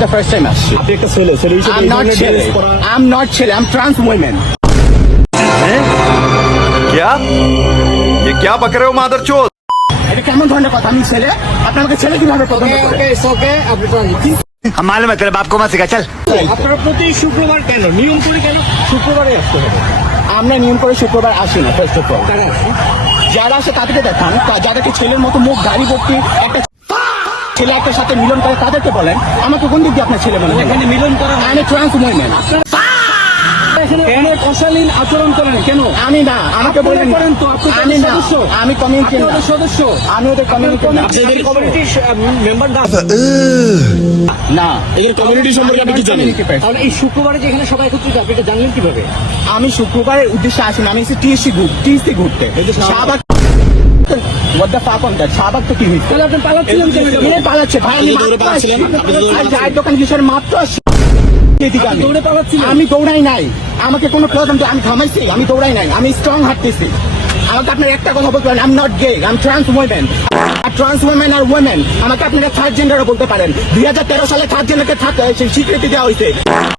The first time আসছি। আপনি একটা ছেলে হিসেবে I'm এই not ধরনের ছেলে। dress পরা- I'm not ছেলে। I'm trans woman। क्या ये क्या बक रहे हो मादरचोद? এটা কেমন ধরনের কথা? আমি ছেলে, আপনি আমাকে ছেলে কিভাবে পছন্দ করেন? আপনি trans। हम मालूम है तेरे बाप को मत सिखा चल। আপনারা প্রতি শুক্রবার কেন নিয়ম করে কেন শুক্রবারে আসতে হবে? আমরা নিয়ম করে শুক্রবার আসি না, ফার্স্ট অফ অল। তারা যারা আসে তাদেরকে দেখান, যাদেরকে ছেলের মতো মুখ গাড়ি ভর্তি একটা ছেলে একটা সাথে মিলন করে তাদেরকে বলেন। আমাকে কোন দিক দিয়ে আপনার ছেলে মনে হয়? এখানে মিলন করা হয় আমি ট্রান্স উইমেন। কেন অশালীন আচরণ করেন কেন? আমি না, আমাকে আপনি বলেন করেন তো, আপনি আমি তাদের না, সদস্য। আমি কমিউনিটি আপনি ওদের সদস্য। আমি ওদের কমিউনিটি আপনাদের কমিউনিটির মেম্বার না। না। এর কমিউনিটি সম্পর্কে আপনি কি জানেন? Community person। তাহলে এই শুক্রবারে যে এখানে সবাই একত্রিত আপনি এটা জানলেন কিভাবে? আমি শুক্রবারের উদ্দেশ্যে আসি না, আমি এসেছি টিএসসি ঘুরতে। Shahbag What the fuck on that? Shahbag তো কি হয়েছে? তাহলে আপনি পালাচ্ছিলেন কেন? কে পালাচ্ছে ভাই? আমি আপনি দৌড়ে মাত্র পালাচ্ছিলেন? আসছি। আপনি দৌড়ে আর চায়ের দোকান কিসের মাত্র আসছি। এদিকে আপনি আমি। দৌড়ে পালাচ্ছিলেন? আমি দৌড়াই নাই, আমাকে কোনো প্রবলেম, আমি থামাইছি, আমি দৌড়াই নাই, আমি স্ট্রং হাঁটতেছি। আমাকে আপনার একটা কথা বলতে পারেন, I am not gay, I am trans women. আর ট্রান্স উইমেন আর উইমেন আমাকে আপনারা থার্ড জেন্ডারও বলতে পারেন। 2013 সালে থার্ড জেন্ডারকে স্বীকৃতি দেওয়া হয়েছে।